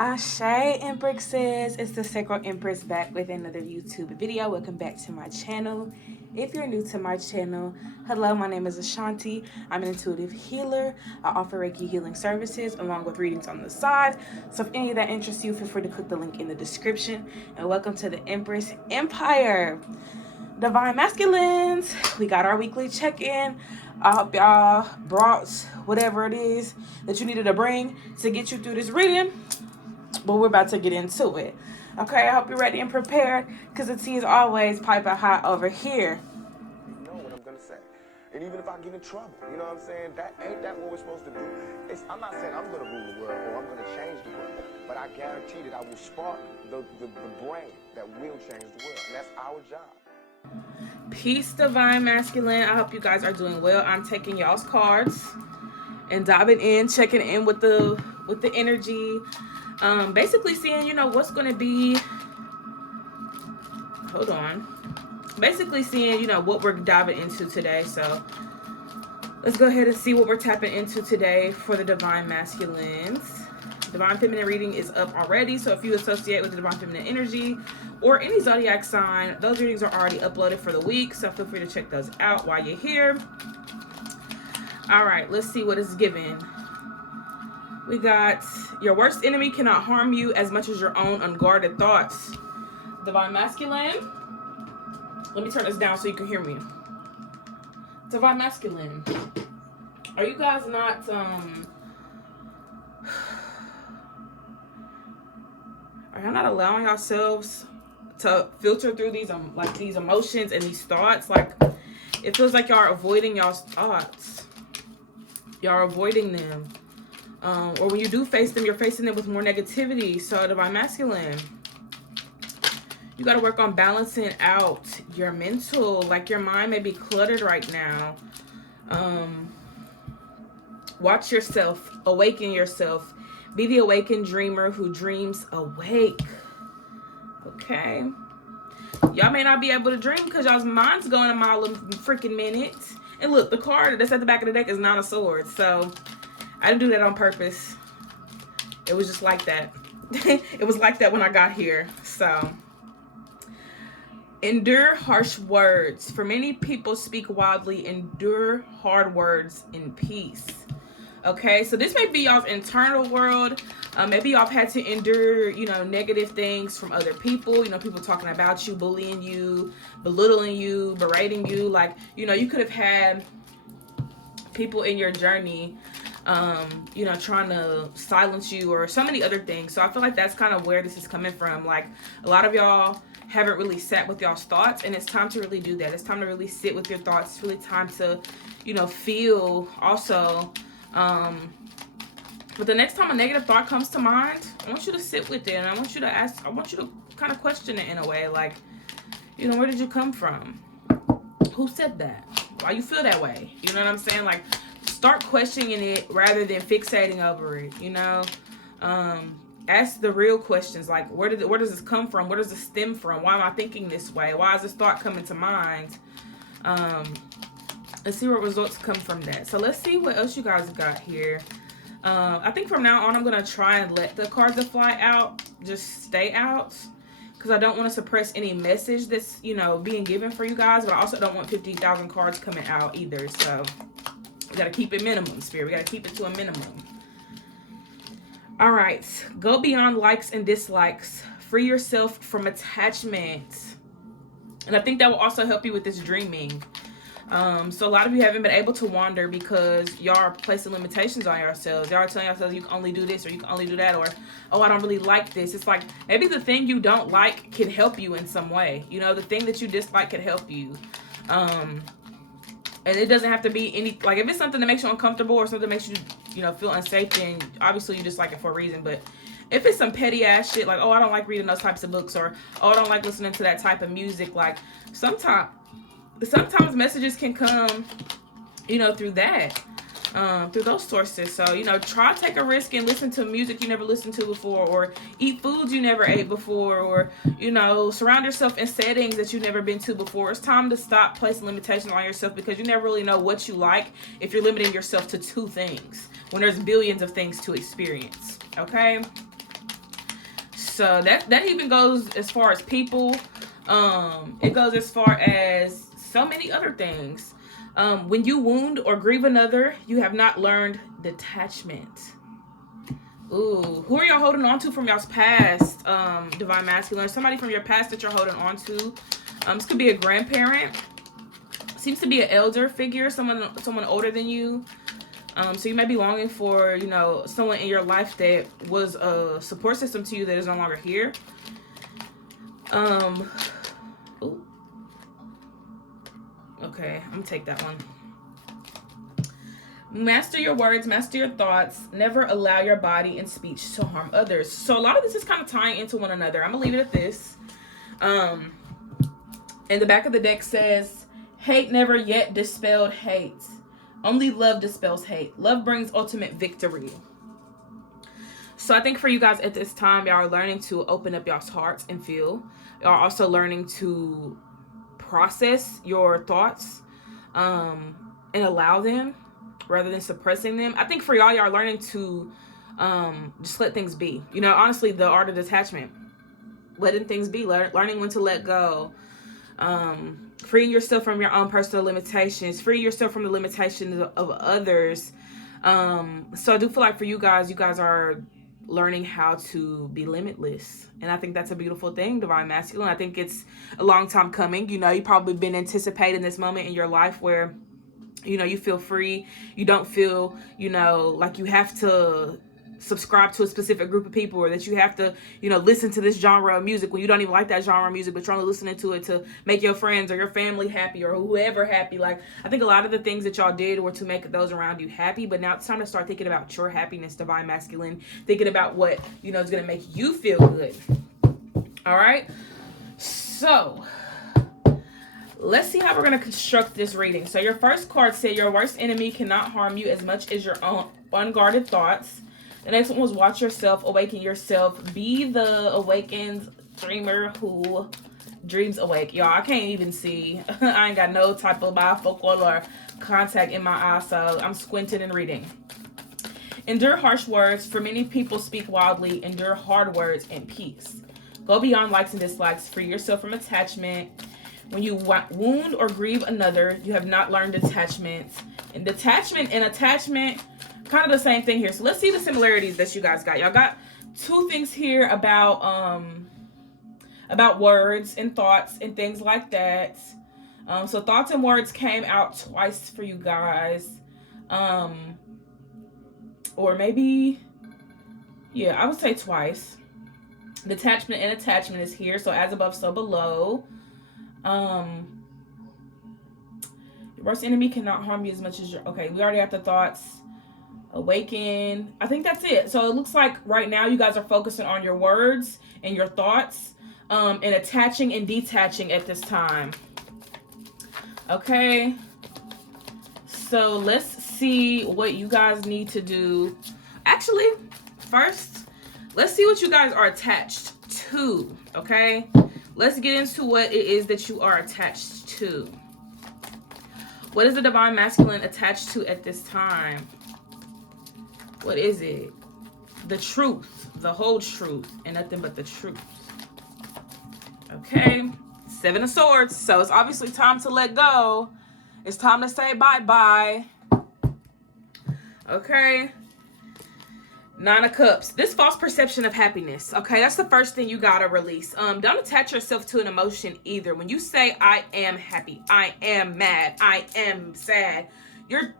Ashe Empresses, it's the Sacral Empress back with another YouTube video. Welcome back to my channel. If you're new to my channel, hello, my name is Ashanti. I'm an intuitive healer. I offer Reiki healing services along with readings on the side. So if any of that interests you, feel free to click the link in the description. And welcome to the Empress Empire. Divine Masculines, we got our weekly check-in. I hope y'all brought whatever it is that you needed to bring to get you through this reading. But we're about to get into it. Okay, I hope you're ready and prepared, because the tea is always piping hot over here. You know what I'm gonna say. And even if I get in trouble, you know what I'm saying? That ain't that what we're supposed to do. I'm not saying I'm gonna rule the world or I'm gonna change the world, but I guarantee that I will spark the brain that will change the world. And that's our job. Peace, Divine Masculine. I hope you guys are doing well. I'm taking y'all's cards and diving in, checking in with the energy. Basically seeing, what's going to be, basically seeing, what we're diving into today. So let's go ahead and see what we're tapping into today for the Divine Masculines. Divine Feminine reading is up already. So if you associate with the Divine Feminine energy or any zodiac sign, those readings are already uploaded for the week. So feel free to check those out while you're here. All right, let's see what it's giving. We got, your worst enemy cannot harm you as much as your own unguarded thoughts. Divine Masculine. Let me turn this down so you can hear me. Divine Masculine. Are you guys not, are you not allowing yourselves to filter through these, these emotions and these thoughts? Like, it feels like y'all are avoiding y'all's thoughts. Y'all are avoiding them. Or when you do face them, you're facing them with more negativity. So Divine Masculine, you got to work on balancing out your mental. Like, your mind may be cluttered right now. Watch yourself, awaken yourself. Be the awakened dreamer who dreams awake. Okay. Y'all may not be able to dream because y'all's mind's going a mile a freaking minute. And look, the card that's at the back of the deck is Nine of Swords. So I didn't do that on purpose. It was just like that. It was like that when I got here. So, endure harsh words. For many people speak wildly, endure hard words in peace. Okay, so this may be y'all's internal world. Maybe y'all have had to endure, negative things from other people. People talking about you, bullying you, belittling you, berating you. Like, you could have had people in your journey trying to silence you or so many other things. So I feel like that's kind of where this is coming from. Like, a lot of y'all haven't really sat with y'all's thoughts, and it's time to really do that. It's time to really sit with your thoughts. It's really time to, feel also. But the next time a negative thought comes to mind, I want you to sit with it, and I want you to kind of question it in a way. Like, where did you come from? Who said that? Why you feel that way? You know what I'm saying? Like, start questioning it rather than fixating over it, Ask the real questions, like, where does this come from? Where does this stem from? Why am I thinking this way? Why is this thought coming to mind? Let's see what results come from that. So let's see what else you guys got here. I think from now on, I'm going to try and let the cards that fly out just stay out, because I don't want to suppress any message that's, being given for you guys, but I also don't want 50,000 cards coming out either. So we got to keep it minimum, Spirit. We got to keep it to a minimum. All right. Go beyond likes and dislikes. Free yourself from attachment. And I think that will also help you with this dreaming. So a lot of you haven't been able to wander because y'all are placing limitations on yourselves. Y'all are telling yourselves you can only do this or you can only do that, or, oh, I don't really like this. It's like, maybe the thing you don't like can help you in some way. The thing that you dislike can help you. And it doesn't have to be any, like, if it's something that makes you uncomfortable or something that makes you, feel unsafe, then obviously you dislike it for a reason. But if it's some petty ass shit, like, oh, I don't like reading those types of books, or, oh, I don't like listening to that type of music, like, sometimes messages can come, through that, through those sources. So, try to take a risk and listen to music you never listened to before, or eat foods you never ate before, or, surround yourself in settings that you've never been to before. It's time to stop placing limitations on yourself, because you never really know what you like if you're limiting yourself to two things when there's billions of things to experience. Okay? So that even goes as far as people. It goes as far as so many other things. When you wound or grieve another, you have not learned detachment. Ooh, who are y'all holding on to from y'all's past, Divine Masculine? Somebody from your past that you're holding on to. This could be a grandparent. Seems to be an elder figure, someone older than you. So you might be longing for, you know, someone in your life that was a support system to you that is no longer here. Ooh. Okay, I'm gonna take that one. Master your words, master your thoughts. Never allow your body and speech to harm others. So a lot of this is kind of tying into one another. I'm gonna leave it at this. And the back of the deck says, hate never yet dispelled hate. Only love dispels hate. Love brings ultimate victory. So I think for you guys at this time, y'all are learning to open up y'all's hearts and feel. Y'all are also learning to process your thoughts and allow them rather than suppressing them. I think for y'all are learning to just let things be. You know, honestly, the art of detachment. Letting things be. Learning when to let go. Freeing yourself from your own personal limitations. Freeing yourself from the limitations of others. So I do feel like for you guys are learning how to be limitless. And I think that's a beautiful thing, Divine Masculine. I think it's a long time coming. You know, you've probably been anticipating this moment in your life where, you know, you feel free. You don't feel, you know, like you have to subscribe to a specific group of people, or that you have to, you know, listen to this genre of music when you don't even like that genre of music, but you're only listening to it to make your friends or your family happy or whoever happy. Like, I think a lot of the things that y'all did were to make those around you happy, but now it's time to start thinking about your happiness, Divine Masculine, thinking about what, you know, is going to make you feel good. All right. So let's see how we're going to construct this reading. So your first card said your worst enemy cannot harm you as much as your own unguarded thoughts. The next one was watch yourself, awaken yourself, be the awakened dreamer who dreams awake. Y'all, I can't even see. I ain't got no type of bifocal or contact in my eye, so I'm squinting and reading. Endure harsh words, for many people speak wildly. Endure hard words in peace. Go beyond likes and dislikes. Free yourself from attachment. When you wound or grieve another, you have not learned detachment. And detachment and attachment, kind of the same thing here. So let's see the similarities that you guys got. Y'all got two things here about words and thoughts and things like that. So thoughts and words came out twice for you guys. Or maybe, yeah, I would say twice. Detachment and attachment is here. So as above, so below. Your worst enemy cannot harm you as much as your, okay, we already have the thoughts. Awaken. I think that's it. So it looks like right now you guys are focusing on your words and your thoughts, and attaching and detaching at this time. Okay. So let's see what you guys need to do. Actually, first, let's see what you guys are attached to. Okay. Let's get into what it is that you are attached to. What is the Divine Masculine attached to at this time? What is it? The truth, the whole truth, and nothing but the truth. Okay, Seven of Swords. So it's obviously time to let go. It's time to say bye-bye. Okay. Nine of Cups. This false perception of happiness. Okay, that's the first thing you gotta release. Don't attach yourself to an emotion either. When you say, I am happy, I am mad, I am sad, you're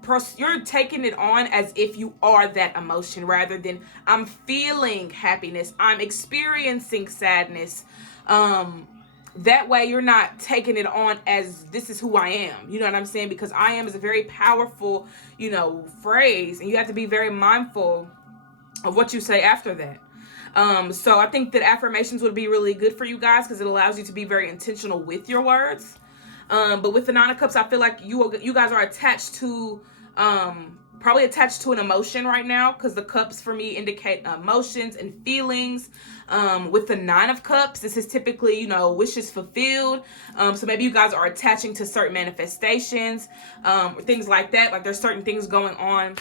taking it on as if you are that emotion rather than I'm feeling happiness, I'm experiencing sadness. That way you're not taking it on as this is who I am. You know what I'm saying? Because I am is a very powerful, you know, phrase, and you have to be very mindful of what you say after that. So I think that affirmations would be really good for you guys because it allows you to be very intentional with your words. But with the Nine of Cups, I feel like you guys are attached to, probably attached to an emotion right now, because the cups for me indicate emotions and feelings. With the Nine of Cups, this is typically, you know, wishes fulfilled. So maybe you guys are attaching to certain manifestations, things like that. Like there's certain things going on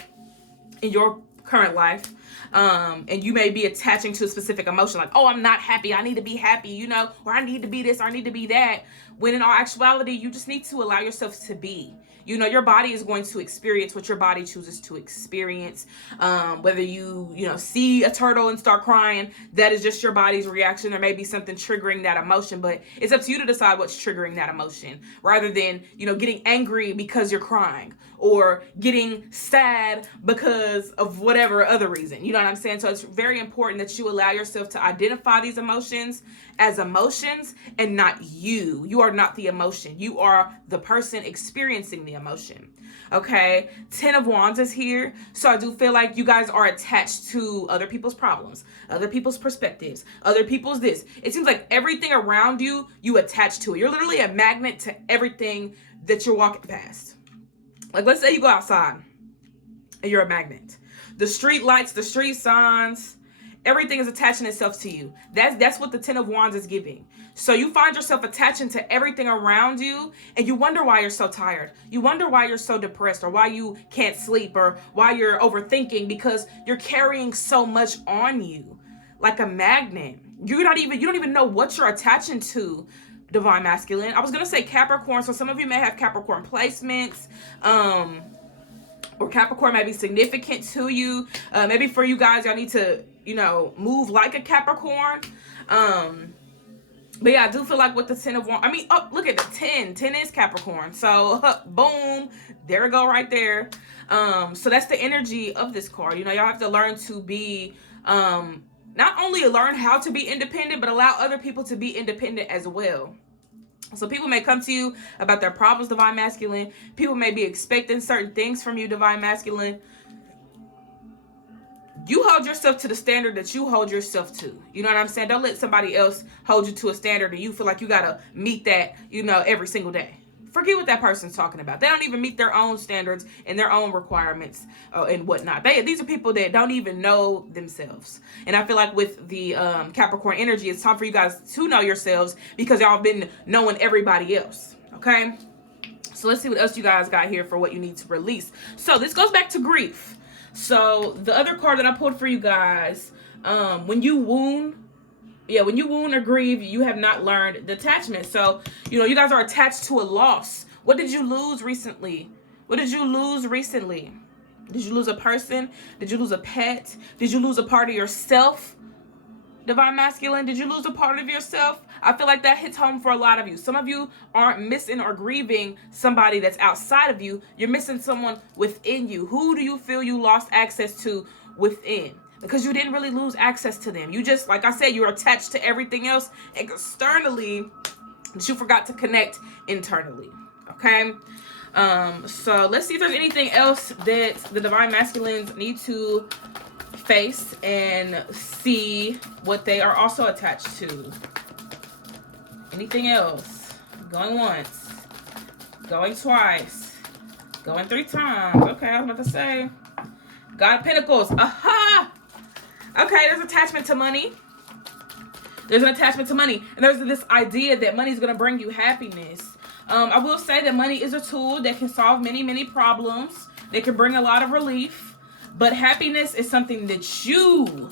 in your current life. And you may be attaching to a specific emotion, like, oh, I'm not happy, I need to be happy, you know, or I need to be this, or I need to be that. When in all actuality, you just need to allow yourself to be. You know, your body is going to experience what your body chooses to experience. Whether you see a turtle and start crying, that is just your body's reaction. There may be something triggering that emotion, but it's up to you to decide what's triggering that emotion, rather than, getting angry because you're crying, or getting sad because of whatever other reason. You know what I'm saying? So it's very important that you allow yourself to identify these emotions as emotions and not you. You are not the emotion. You are the person experiencing the emotion. Okay, 10 of Wands is here. So I do feel like you guys are attached to other people's problems, other people's perspectives, other people's this. It seems like everything around you, you attach to it. You're literally a magnet to everything that you're walking past. Like, let's say you go outside and you're a magnet. The street lights, the street signs, everything is attaching itself to you. That's what the 10 of Wands is giving. So you find yourself attaching to everything around you, and you wonder why you're so tired. You wonder why you're so depressed, or why you can't sleep, or why you're overthinking, because you're carrying so much on you like a magnet. You don't even know what you're attaching to. Divine Masculine. I was going to say Capricorn. So some of you may have Capricorn placements, or Capricorn may be significant to you. Maybe for you guys, y'all need to, move like a Capricorn. But yeah, I do feel like with the 10 of Wands, look at the 10. 10 is Capricorn. So boom, there we go right there. So that's the energy of this card. Y'all have to learn to be, not only learn how to be independent, but allow other people to be independent as well. So people may come to you about their problems, Divine Masculine. People may be expecting certain things from you, Divine Masculine. You hold yourself to the standard that you hold yourself to. You know what I'm saying? Don't let somebody else hold you to a standard and you feel like you got to meet that, every single day. Forget what that person's talking about. They don't even meet their own standards and their own requirements and whatnot. These are people that don't even know themselves. And I feel like with the Capricorn energy, it's time for you guys to know yourselves, because y'all have been knowing everybody else. Okay? So let's see what else you guys got here for what you need to release. So this goes back to grief. So the other card that I pulled for you guys, when you wound or grieve, you have not learned detachment. So, you guys are attached to a loss. What did you lose recently? Did you lose a person? Did you lose a pet? Did you lose a part of yourself? Divine Masculine, did you lose a part of yourself? I feel like that hits home for a lot of you. Some of you aren't missing or grieving somebody that's outside of you. You're missing someone within you. Who do you feel you lost access to within? Because you didn't really lose access to them. You just, like I said, you're attached to everything else externally that you forgot to connect internally. Okay? So let's see if there's anything else that the Divine Masculines need to face and see what they are also attached to. Anything else? Going once. Going twice. Going 3 times. Okay, I was about to say. God of Pentacles. Aha! Okay, there's attachment to money. There's an attachment to money. And there's this idea that money is going to bring you happiness. I will say that money is a tool that can solve many, many problems. That can bring a lot of relief. But happiness is something that you,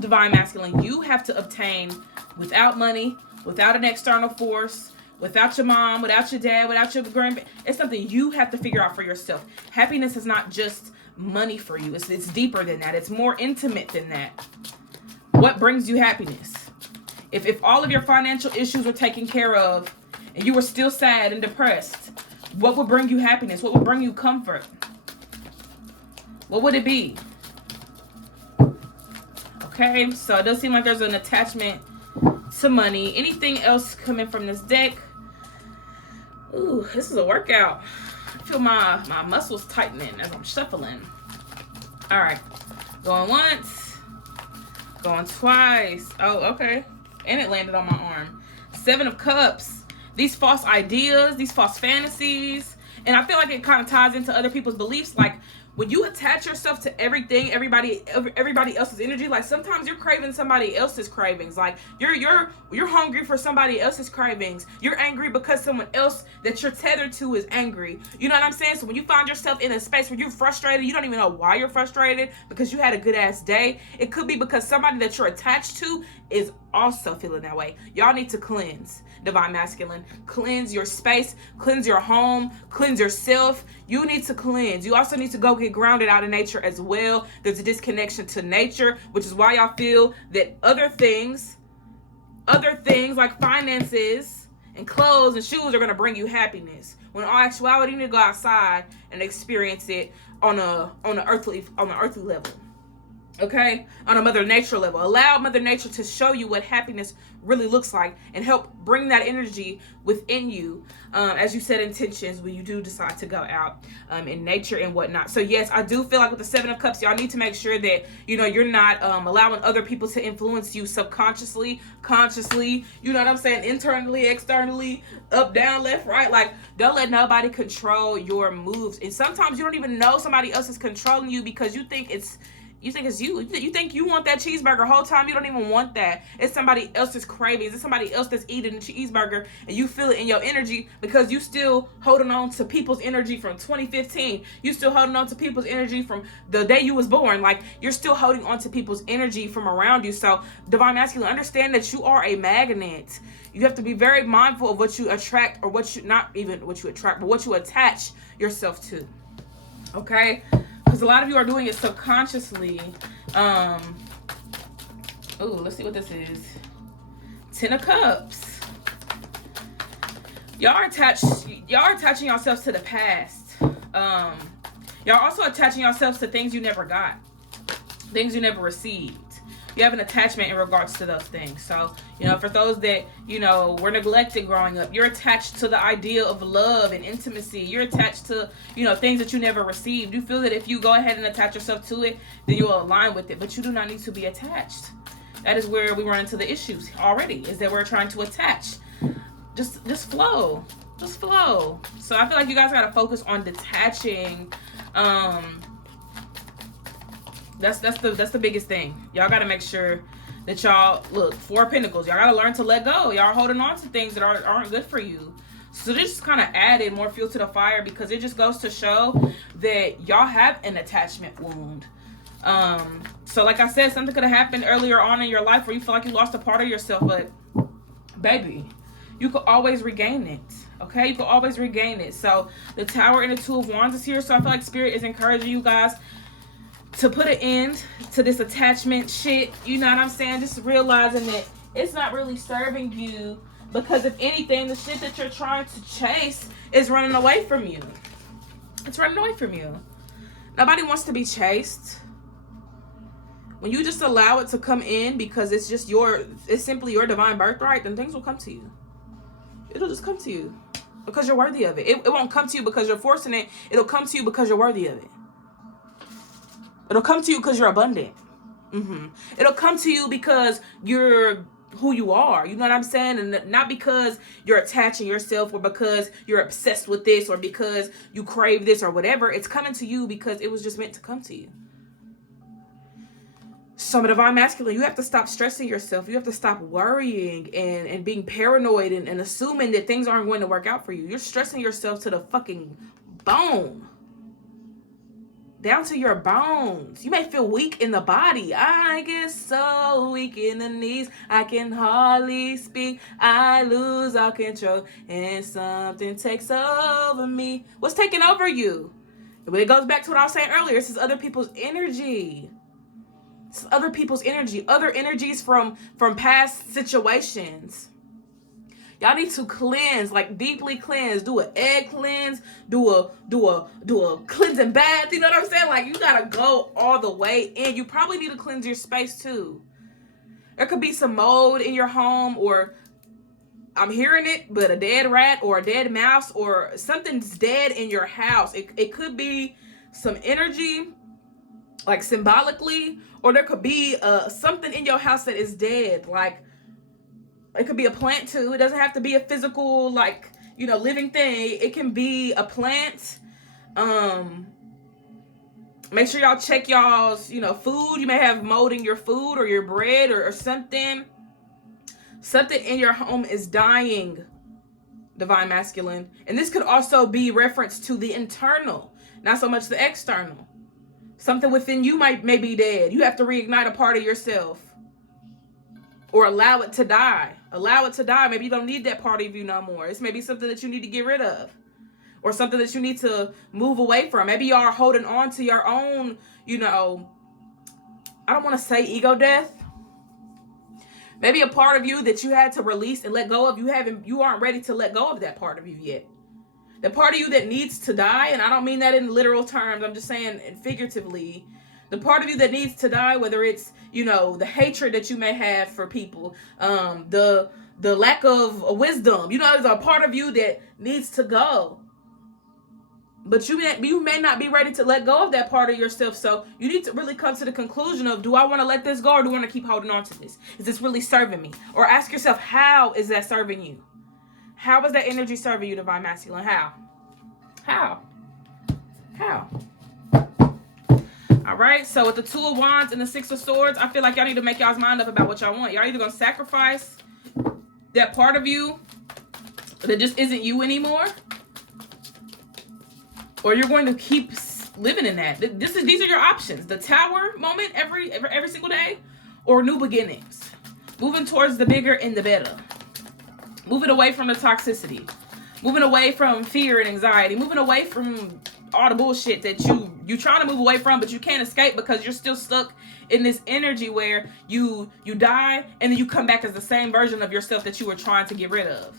Divine Masculine, you have to obtain without money, without an external force, without your mom, without your dad, without your grandparents. It's something you have to figure out for yourself. Happiness is not just money for you. It's deeper than that. It's more intimate than that. What brings you happiness? If all of your financial issues were taken care of and you were still sad and depressed, what would bring you happiness? What would bring you comfort? What would it be? Okay, so it does seem like there's an attachment to money. Anything else coming from this deck? Ooh, this is a workout. I feel my muscles tightening as I'm shuffling. All right, going once, going twice. Oh, okay, and it landed on my arm. 7 of Cups. These false ideas, these false fantasies, and I feel like it kind of ties into other people's beliefs. Like, when you attach yourself to everything, everybody else's energy, like sometimes you're craving somebody else's cravings. Like you're hungry for somebody else's cravings. You're angry because someone else that you're tethered to is angry. You know what I'm saying? So when you find yourself in a space where you're frustrated, you don't even know why you're frustrated because you had a good ass day. It could be because somebody that you're attached to is also feeling that way. Y'all need to cleanse. Divine Masculine, cleanse your space, cleanse your home, cleanse yourself. You need to cleanse. You also need to go get grounded out of nature as well. There's a disconnection to nature, which is why y'all feel that other things like finances and clothes and shoes are going to bring you happiness, when in all actuality you need to go outside and experience it on an earthly level. Okay, on a Mother Nature level. Allow Mother Nature to show you what happiness really looks like and help bring that energy within you as you set intentions when you do decide to go out in nature and whatnot. So yes, I do feel like with the Seven of Cups, y'all need to make sure that, you know, you're not allowing other people to influence you subconsciously, consciously, you know what I'm saying, internally, externally, up, down, left, right. Like, don't let nobody control your moves. And sometimes you don't even know somebody else is controlling you because you think it's you. You think you want that cheeseburger whole time. You don't even want that. It's somebody else's cravings. It's somebody else that's eating the cheeseburger, and you feel it in your energy because you still holding on to people's energy from 2015. You still holding on to people's energy from the day you was born. Like, you're still holding on to people's energy from around you. So, Divine Masculine, understand that you are a magnet. You have to be very mindful of what you attract, or what you, not even what you attract, but what you attach yourself to. Okay? Because a lot of you are doing it subconsciously. Let's see what this is. 10 of Cups. Y'all are attaching yourselves to the past. Y'all also attaching yourselves to things you never got, things you never received. You have an attachment in regards to those things. So, you know, for those that, you know, were neglected growing up, you're attached to the idea of love and intimacy. You're attached to, you know, things that you never received. You feel that if you go ahead and attach yourself to it, then you'll align with it. But you do not need to be attached. That is where we run into the issues already, is that we're trying to attach. Just flow. Just flow. So I feel like you guys got to focus on detaching. That's the biggest thing. Y'all got to make sure that y'all, look, 4 of Pentacles. Y'all got to learn to let go. Y'all are holding on to things that aren't good for you. So this just kind of added more fuel to the fire, because it just goes to show that y'all have an attachment wound. So like I said, something could have happened earlier on in your life where you feel like you lost a part of yourself, but baby, you could always regain it. Okay, you can always regain it. So the Tower and the 2 of Wands is here. So I feel like Spirit is encouraging you guys to put an end to this attachment shit. You know what I'm saying? Just realizing that it's not really serving you, because if anything, the shit that you're trying to chase is running away from you. It's running away from you. Nobody wants to be chased. When you just allow it to come in because it's simply your divine birthright, then things will come to you. It'll just come to you because you're worthy of it. It won't come to you because you're forcing it. It'll come to you because you're worthy of it. It'll come to you because you're abundant. It'll come to you because you're who you are. You know what I'm saying? And not because you're attaching yourself, or because you're obsessed with this, or because you crave this, or whatever. It's coming to you because it was just meant to come to you. So, Divine Masculine, you have to stop stressing yourself. You have to stop worrying and being paranoid and assuming that things aren't going to work out for you. You're stressing yourself to the fucking bone. Down to your bones. You may feel weak in the body. I get so weak in the knees, I can hardly speak. I lose all control and something takes over me. What's taking over you? But it goes back to what I was saying earlier. This is other people's energy. It's other people's energy. Other energies from past situations. Y'all need to cleanse, like deeply cleanse. Do an egg cleanse. Do a cleansing bath. You know what I'm saying? Like, you gotta go all the way in. You probably need to cleanse your space too. There could be some mold in your home, or I'm hearing it, but a dead rat or a dead mouse or something's dead in your house. It could be some energy, like symbolically, or there could be something in your house that is dead. Like, it could be a plant too. It doesn't have to be a physical, like, you know, living thing. It can be a plant. Make sure y'all check y'all's, food. You may have mold in your food or your bread or something. Something in your home is dying, Divine Masculine. And this could also be reference to the internal, not so much the external. Something within you may be dead. You have to reignite a part of yourself. Or allow it to die. Allow it to die. Maybe you don't need that part of you no more. It's maybe something that you need to get rid of. Or something that you need to move away from. Maybe y'all are holding on to your own, I don't want to say ego death. Maybe a part of you that you had to release and let go of. You aren't ready to let go of that part of you yet. The part of you that needs to die, and I don't mean that in literal terms, I'm just saying figuratively. The part of you that needs to die, whether it's, the hatred that you may have for people, the lack of wisdom, there's a part of you that needs to go. But you may not be ready to let go of that part of yourself. So you need to really come to the conclusion of, do I want to let this go or do I want to keep holding on to this? Is this really serving me? Or ask yourself, how is that serving you? How is that energy serving you, Divine Masculine? How? All right, so with the Two of Wands and the Six of Swords, I feel like y'all need to make y'all's mind up about what y'all want. Y'all either going to sacrifice that part of you that just isn't you anymore, or you're going to keep living in that. These are your options. The Tower moment every single day, or new beginnings. Moving towards the bigger and the better. Moving away from the toxicity. Moving away from fear and anxiety. Moving away from all the bullshit that you're trying to move away from, but you can't escape because you're still stuck in this energy where you die and then you come back as the same version of yourself that you were trying to get rid of.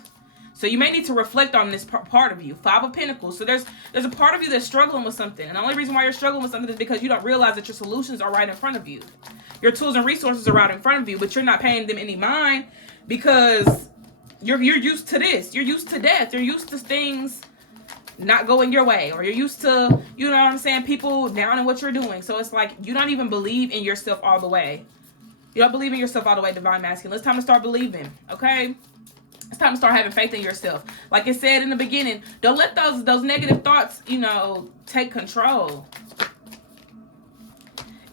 So you may need to reflect on this part of you. Five of Pentacles. So there's a part of you that's struggling with something. And the only reason why you're struggling with something is because you don't realize that your solutions are right in front of you. Your tools and resources are right in front of you, but you're not paying them any mind because you're used to this. You're used to death. You're used to things not going your way. Or you're used to, people down in what you're doing. So it's like you don't even believe in yourself all the way. You don't believe in yourself all the way, Divine Masculine. It's time to start believing, okay? It's time to start having faith in yourself. Like it said in the beginning, don't let those negative thoughts, take control.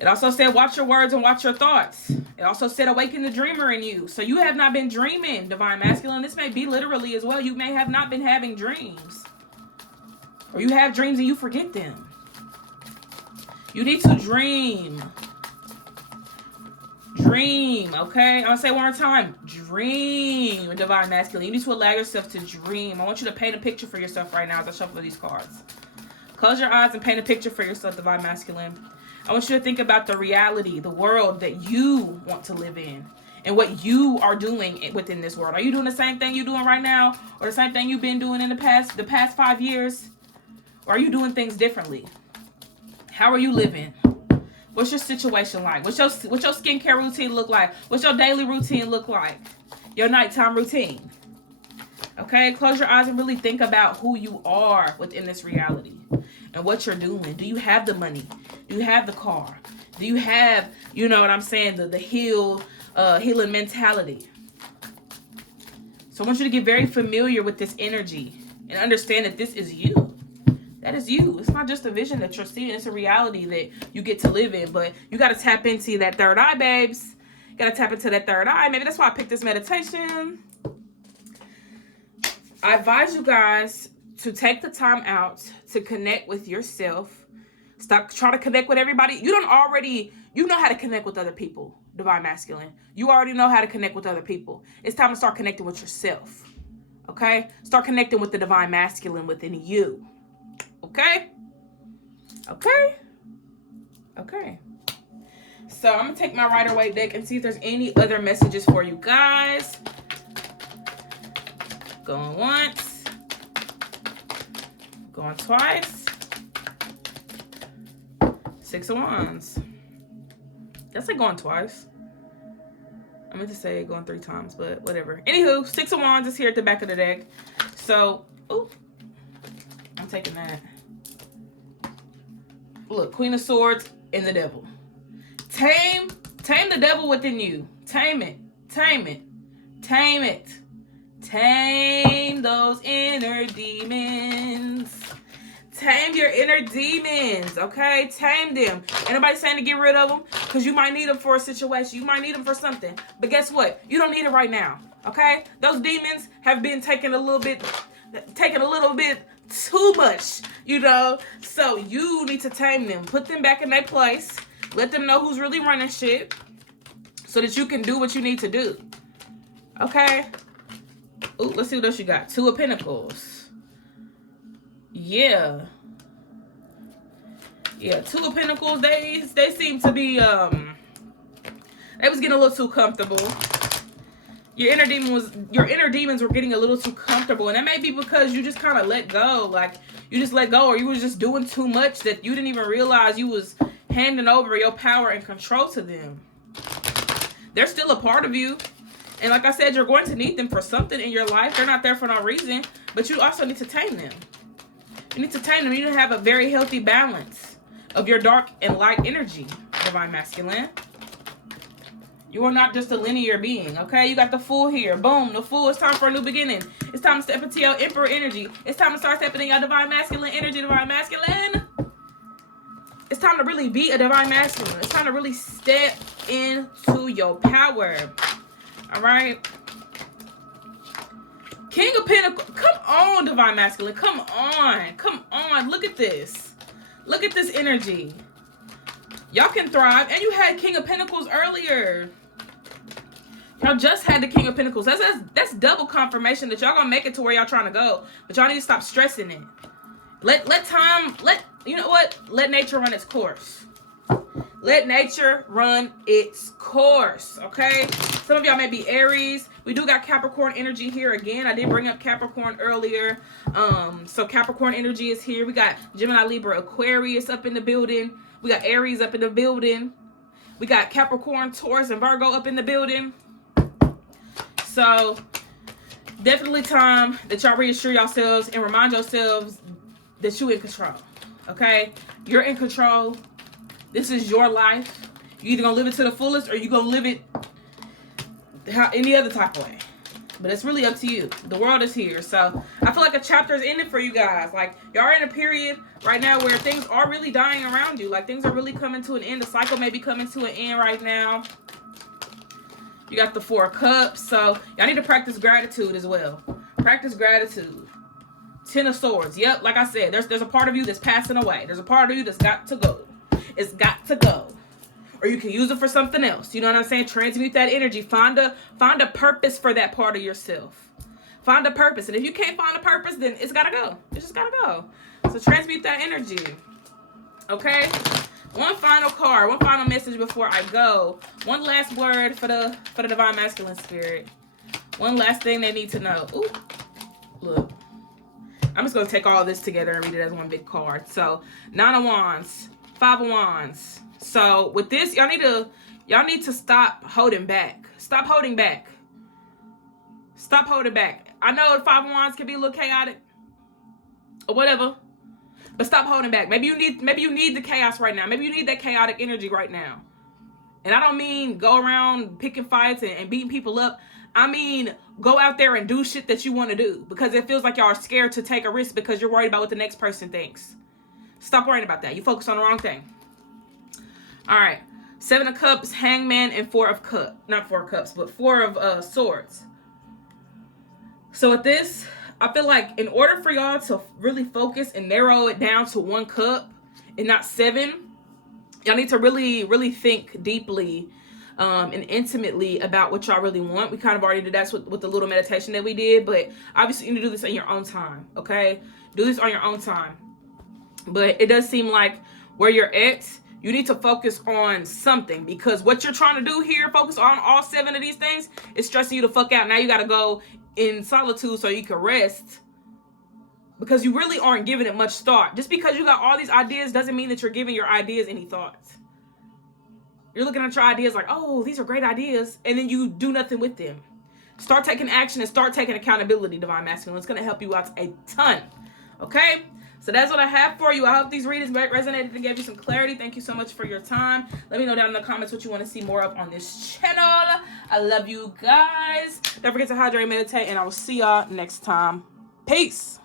It also said, watch your words and watch your thoughts. It also said, awaken the dreamer in you. So you have not been dreaming, Divine Masculine. This may be literally as well. You may have not been having dreams. Or you have dreams and you forget them. You need to dream. Dream, okay? I'm going to say it one more time. Dream, Divine Masculine. You need to allow yourself to dream. I want you to paint a picture for yourself right now as I shuffle these cards. Close your eyes and paint a picture for yourself, Divine Masculine. I want you to think about the reality, the world that you want to live in, and what you are doing within this world. Are you doing the same thing you're doing right now, or the same thing you've been doing in the past 5 years? Or are you doing things differently? How are you living? What's your situation like? What's your skincare routine look like? What's your daily routine look like? Your nighttime routine. Okay, close your eyes and really think about who you are within this reality and what you're doing. Do you have the money? Do you have the car? Do you have, the healing mentality? So I want you to get very familiar with this energy and understand that this is you. That is you. It's not just a vision that you're seeing. It's a reality that you get to live in. But you got to tap into that third eye, babes. You got to tap into that third eye. Maybe that's why I picked this meditation. I advise you guys to take the time out to connect with yourself. Stop trying to connect with everybody. You know how to connect with other people, Divine Masculine. You already know how to connect with other people. It's time to start connecting with yourself. Okay? Start connecting with the Divine Masculine within you. Okay? Okay. So I'm going to take my Rider-Waite deck and see if there's any other messages for you guys. Going once. Going twice. Six of Wands. That's like going twice. I meant to say going 3 times, but whatever. Anywho, Six of Wands is here at the back of the deck. So, I'm taking that. Look, Queen of Swords and the Devil. Tame the devil within you. Tame it. Tame those inner demons. Tame your inner demons, okay? Tame them. Ain't nobody saying to get rid of them because you might need them for a situation. You might need them for something. But guess what? You don't need it right now, okay? Those demons have been taking a little bit too much, you know? So you need to tame them. Put them back in their place. Let them know who's really running shit so that you can do what you need to do, okay? Ooh, let's see what else you got. Two of Pentacles. Yeah, Two of Pentacles, they seem to be, they was getting a little too comfortable. Your inner demons were getting a little too comfortable. And that may be because you just kind of let go. Like, you just let go, or you was just doing too much that you didn't even realize you was handing over your power and control to them. They're still a part of you. And like I said, you're going to need them for something in your life. They're not there for no reason. But you also need to tame them. You need to tame them. You need to have a very healthy balance of your dark and light energy, Divine Masculine. You are not just a linear being, okay? You got the Fool here. Boom, the Fool. It's time for a new beginning. It's time to step into your Emperor energy. It's time to start stepping in your Divine Masculine energy, Divine Masculine. It's time to really be a Divine Masculine. It's time to really step into your power. All right? King of Pentacles. Come on, Divine Masculine. Come on. Come on. Look at this. Look at this energy. Y'all can thrive. And you had King of Pentacles earlier. Y'all just had the King of Pentacles. That's double confirmation that y'all gonna make it to where y'all trying to go. But y'all need to stop stressing it. You know what? Let nature run its course. Let nature run its course, okay? Some of y'all may be Aries. We do got Capricorn energy here again. I did bring up Capricorn earlier. So Capricorn energy is here. We got Gemini, Libra, Aquarius up in the building. We got Aries up in the building. We got Capricorn, Taurus, and Virgo up in the building. So definitely time that y'all reassure yourselves and remind yourselves that you're in control, okay? You're in control. This is your life. You're either going to live it to the fullest or you're going to live it any other type of way. But it's really up to you. The world is here. So I feel like a chapter is ended for you guys. Like, y'all are in a period right now where things are really dying around you. Like, things are really coming to an end. The cycle may be coming to an end right now. You got the Four of Cups. So y'all need to practice gratitude as well. Practice gratitude. Ten of Swords. Yep, like I said, there's a part of you that's passing away. There's a part of you that's got to go. It's got to go. Or you can use it for something else. You know what I'm saying? Transmute that energy. Find a purpose for that part of yourself. Find a purpose. And if you can't find a purpose, then it's gotta go. It's just gotta go. So transmute that energy. Okay? One final card, one final message before I go. One last word for the Divine Masculine spirit. One last thing they need to know. Ooh, look. I'm just gonna take all this together and read it as one big card. So 9 of Wands, 5 of Wands. So with this, y'all need to stop holding back. Stop holding back. Stop holding back. I know the 5 of Wands can be a little chaotic or whatever, but stop holding back. Maybe you need the chaos right now. Maybe you need that chaotic energy right now. And I don't mean go around picking fights and beating people up. I mean, go out there and do shit that you want to do because it feels like y'all are scared to take a risk because you're worried about what the next person thinks. Stop worrying about that. You focus on the wrong thing. All right. 7 of Cups, Hangman, and 4 of Cups. Not 4 of Cups, but 4 of Swords. So with this, I feel like in order for y'all to really focus and narrow it down to 1 cup and not 7, y'all need to really, really think deeply and intimately about what y'all really want. We kind of already did that with the little meditation that we did, but obviously you need to do this in your own time, okay? Do this on your own time. But it does seem like where you're at, you need to focus on something because what you're trying to do here, focus on all 7 of these things, is stressing you the fuck out. Now you got to go in solitude so you can rest because you really aren't giving it much thought. Just because you got all these ideas doesn't mean that you're giving your ideas any thoughts. You're looking at your ideas like, oh, these are great ideas, and then you do nothing with them. Start taking action and start taking accountability, Divine Masculine. It's going to help you out a ton, okay? So that's what I have for you. I hope these readings resonated and gave you some clarity. Thank you so much for your time. Let me know down in the comments what you want to see more of on this channel. I love you guys. Don't forget to hydrate, meditate, and I will see y'all next time. Peace.